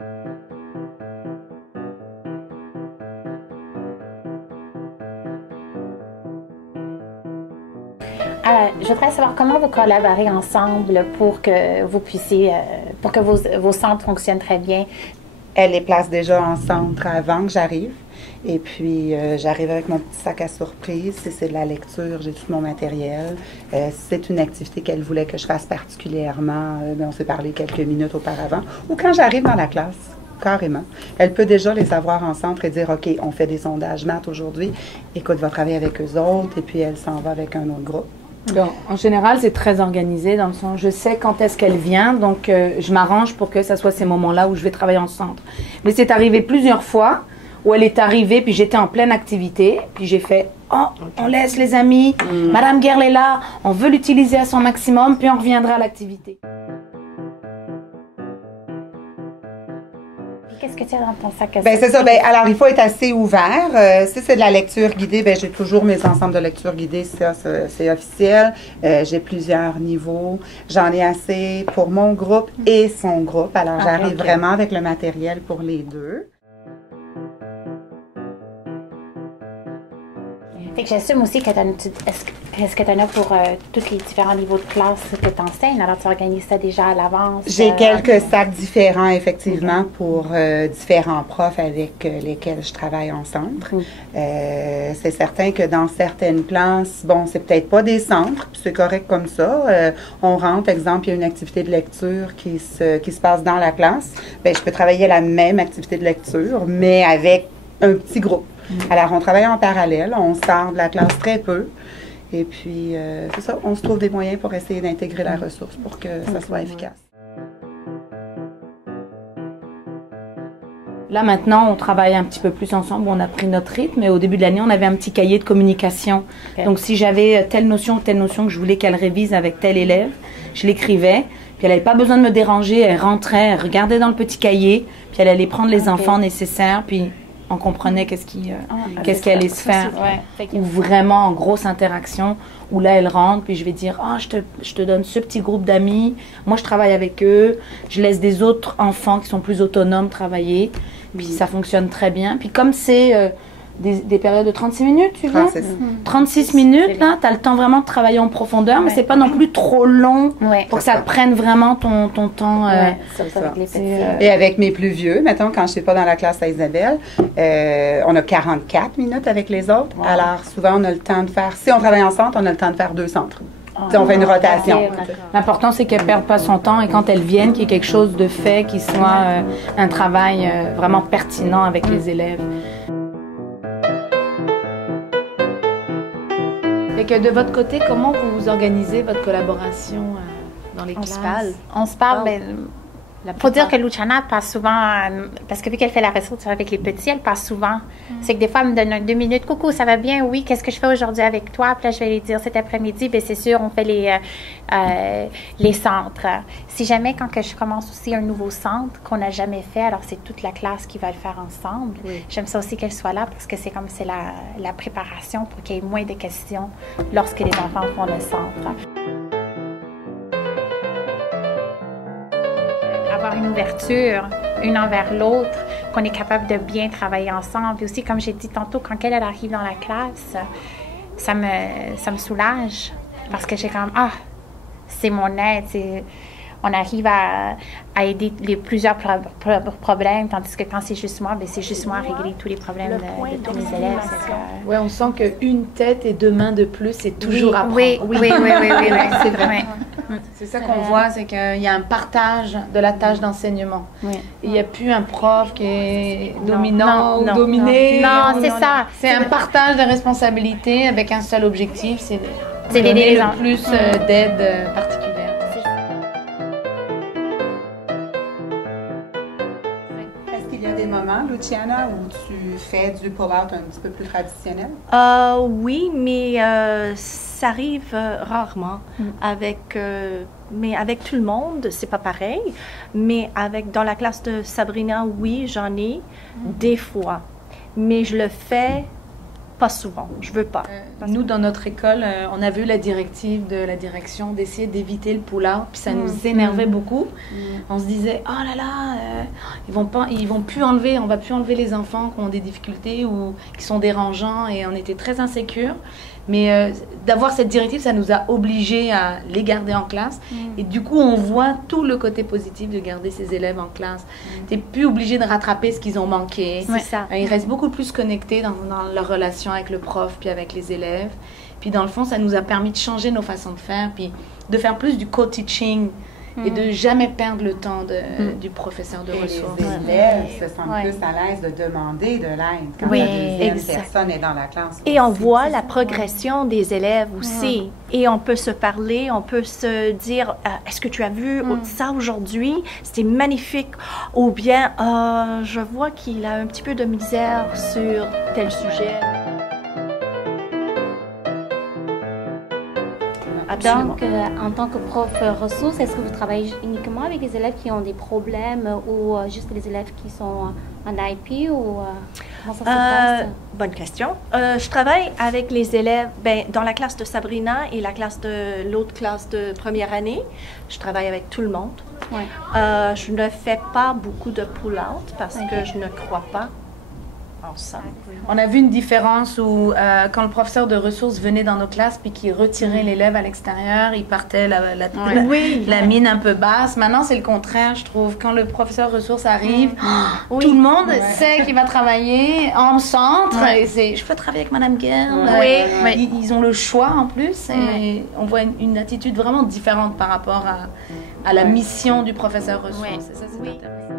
Je voudrais savoir comment vous collaborez ensemble pour que vous puissiez, pour que vos centres fonctionnent très bien. Elle les place déjà en centre avant que j'arrive. Et puis, j'arrive avec mon petit sac à surprise. Si c'est de la lecture, j'ai tout mon matériel. Si c'est une activité qu'elle voulait que je fasse particulièrement, on s'est parlé quelques minutes auparavant. Ou quand j'arrive dans la classe, carrément. Elle peut déjà les avoir en centre et dire, OK, on fait des sondages maths aujourd'hui. Écoute, va travailler avec eux autres. Et puis, elle s'en va avec un autre groupe. Bon, en général, c'est très organisé dans le sens, je sais quand est-ce qu'elle vient, donc je m'arrange pour que ça soit ces moments-là où je vais travailler en centre. Mais c'est arrivé plusieurs fois où elle est arrivée, puis j'étais en pleine activité, puis j'ai fait « Oh, on laisse les amis, Madame Guerle est là, on veut l'utiliser à son maximum, puis on reviendra à l'activité. » Qu'est-ce que tu as dans ton sac à C'est ça. Alors, il faut être assez ouvert. Si c'est de la lecture guidée, j'ai toujours mes ensembles de lecture guidée. Ça, c'est officiel. J'ai plusieurs niveaux. J'en ai assez pour mon groupe et son groupe. Alors, j'arrive vraiment avec le matériel pour les deux. J'assume aussi que est-ce que tu en as pour tous les différents niveaux de classe que tu enseignes? Alors, tu organises ça déjà à l'avance? J'ai quelques sacs différents, effectivement, pour différents profs avec lesquels je travaille en centre. C'est certain que dans certaines classes, bon, c'est peut-être pas des centres, puis c'est correct comme ça. On rentre, exemple, il y a une activité de lecture qui se passe dans la classe. Je peux travailler la même activité de lecture, mais avec un petit groupe. Alors, on travaille en parallèle, on sort de la classe très peu, et puis, c'est ça, on se trouve des moyens pour essayer d'intégrer la ressource pour que ça soit efficace. Là, maintenant, on travaille un petit peu plus ensemble, on a pris notre rythme, et au début de l'année, on avait un petit cahier de communication. Donc, si j'avais telle notion ou telle notion que je voulais qu'elle révise avec tel élève, je l'écrivais, puis elle n'avait pas besoin de me déranger, elle rentrait, elle regardait dans le petit cahier, puis elle allait prendre les enfants nécessaires, puis on comprenait qu'est-ce qui allait se faire. Ou vraiment en grosse interaction, où là, elle rentre, puis je vais dire, je te donne ce petit groupe d'amis, moi je travaille avec eux, je laisse des autres enfants qui sont plus autonomes travailler, puis ça fonctionne très bien. Puis comme c'est des périodes de 36 minutes, tu vois? 36 minutes, là, tu as le temps vraiment de travailler en profondeur, mais c'est pas non plus trop long pour que ça te prenne vraiment ton temps. Et avec mes plus vieux, mettons, quand je ne suis pas dans la classe à Isabelle, on a 44 minutes avec les autres. Alors, souvent, on a le temps de faire, si on travaille en centre, on a le temps de faire 2 centres. On fait une rotation. L'important, c'est qu'elle ne perde pas son temps et quand elle vienne, qu'il y ait quelque chose de fait, qu'il soit un travail vraiment pertinent avec les élèves. Et que de votre côté, comment vous organisez votre collaboration dans les classes? On se parle. Il faut dire que Luciana passe souvent, parce que vu qu'elle fait la ressource avec les petits, elle passe souvent. C'est que des fois, elle me donne 2 minutes. Coucou, ça va bien? Oui, qu'est-ce que je fais aujourd'hui avec toi? Puis là, je vais lui dire cet après-midi, c'est sûr, on fait les centres. Si jamais, quand que je commence aussi un nouveau centre qu'on n'a jamais fait, alors c'est toute la classe qui va le faire ensemble. J'aime ça aussi qu'elle soit là parce que c'est comme c'est la préparation pour qu'il y ait moins de questions lorsque les enfants font le centre. Avoir une ouverture, une envers l'autre, qu'on est capable de bien travailler ensemble. Puis aussi, comme j'ai dit tantôt, quand elle arrive dans la classe, ça me soulage. Parce que j'ai comme, c'est mon aide. On arrive à aider plusieurs problèmes, tandis que quand c'est juste moi, c'est juste moi à régler tous les problèmes de tous mes élèves. Oui, on sent qu'une tête et 2 mains de plus, c'est toujours à prendre. Oui, c'est vrai. C'est ça qu'on voit, c'est qu'il y a un partage de la tâche d'enseignement. Il n'y a plus un prof qui est dominant ou dominé. Non, c'est ça. C'est un partage de responsabilités avec un seul objectif, c'est d'aider les enfants. Plus d'aide particulière. Est-ce qu'il y a des moments, Luciana, où tu fais du pull-out un petit peu plus traditionnel? Oui, mais ça arrive rarement. Mais avec tout le monde, c'est pas pareil. Mais dans la classe de Sabrina, oui, j'en ai des fois. Mais je le fais pas souvent. Je veux pas. Nous, dans notre école, on avait eu la directive de la direction d'essayer d'éviter le pull-out, puis ça nous énervait beaucoup. On se disait, oh là là, ils vont plus enlever, on va plus enlever les enfants qui ont des difficultés ou qui sont dérangeants, et on était très insécures. Mais d'avoir cette directive, ça nous a obligés à les garder en classe. Et du coup, on voit tout le côté positif de garder ces élèves en classe. Tu n'es plus obligé de rattraper ce qu'ils ont manqué. C'est ça. Ils restent beaucoup plus connectés dans leur relation avec le prof puis avec les élèves. Puis dans le fond, ça nous a permis de changer nos façons de faire, puis de faire plus du co-teaching et de jamais perdre le temps du professeur de ressources. Les élèves se sentent plus à l'aise de demander de l'aide quand la deuxième personne est dans la classe. Et on voit la progression des élèves aussi. Et on peut se parler, on peut se dire, est-ce que tu as vu ça aujourd'hui? C'était magnifique. Ou bien, je vois qu'il a un petit peu de misère sur tel sujet. Absolument. Donc, en tant que prof ressource, est-ce que vous travaillez uniquement avec les élèves qui ont des problèmes ou juste les élèves qui sont en IP ou comment ça se passe? Bonne question. Je travaille avec les élèves dans la classe de Sabrina et la classe de l'autre classe de première année. Je travaille avec tout le monde. Ouais. Je ne fais pas beaucoup de pull-out parce que je ne crois pas en ça. On a vu une différence où quand le professeur de ressources venait dans nos classes puis qu'il retirait l'élève à l'extérieur, il partait la mine un peu basse. Maintenant, c'est le contraire, je trouve. Quand le professeur de ressources arrive, tout le monde sait qu'il va travailler en centre. Et c'est, je peux travailler avec Madame Guerre. Ils ont le choix en plus. Et on voit une attitude vraiment différente par rapport à la mission du professeur ressources. Et ça, c'est intéressant.